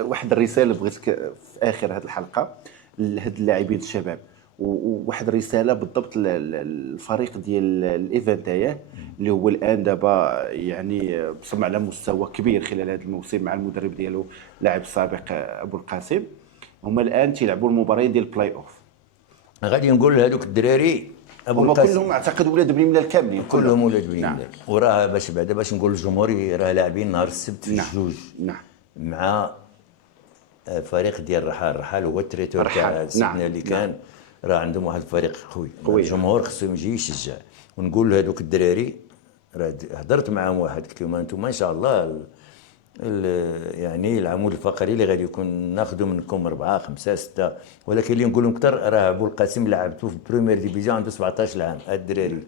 واحد الرساله بغيتك في اخر هذه الحلقه لهاد اللاعبين الشباب، وواحد الرساله بالضبط للفريق ديال الايفنتايا اللي هو الان دابا يعني وصل على مستوى كبير خلال هذا الموسم مع المدرب ديالو لاعب السابق ابو القاسم. هما الان تيلعبوا المباريات ديال البلاي اوف. غادي نقول لهذوك الدراري ابو هما القاسم كلهم اعتقد ولاد بني ملال كاملين، كلهم ولاد بني نعم. ملال، وراه باش نقول للجمهور راه لاعبين نهار السبت في نعم. الجوج نعم. مع فريق ديال الرحال هو التريتور تاع سيدنا نعم. اللي كان. نعم. راه عندهم واحد الفريق قوي. نعم. الجمهور خصهم يجي يشجع، ونقول لهذوك الدراري راه هضرت معاهم واحد قلت لهم انتم ان شاء الله يعني العمود الفقري اللي غادي يكون ناخذوا منكم 4 5 6، ولكن اللي نقول لهم اكثر راه ابو القاسم لعبتو في البريمير ديفيزيون عنده 17 عام. هاد الدراري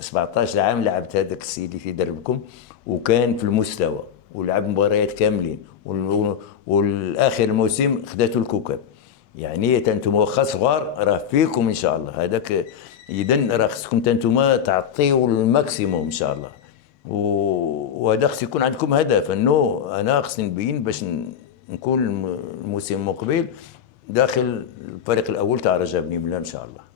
17 عام لعبت هذاك السيد اللي تيدربكم وكان في المستوى ولعب مباريات كاملين والاخر الموسم خداتو الكوكب. يعني انتم واخا صغار راه فيكم ان شاء الله هذاك. اذا راه خصكم انتم تعطيو الماكسيموم ان شاء الله، وهذا خص يكون عندكم هدف انه انا خصني نبين باش نكون الموسم المقبل داخل الفريق الاول تاع رجاء بني ملال ان شاء الله.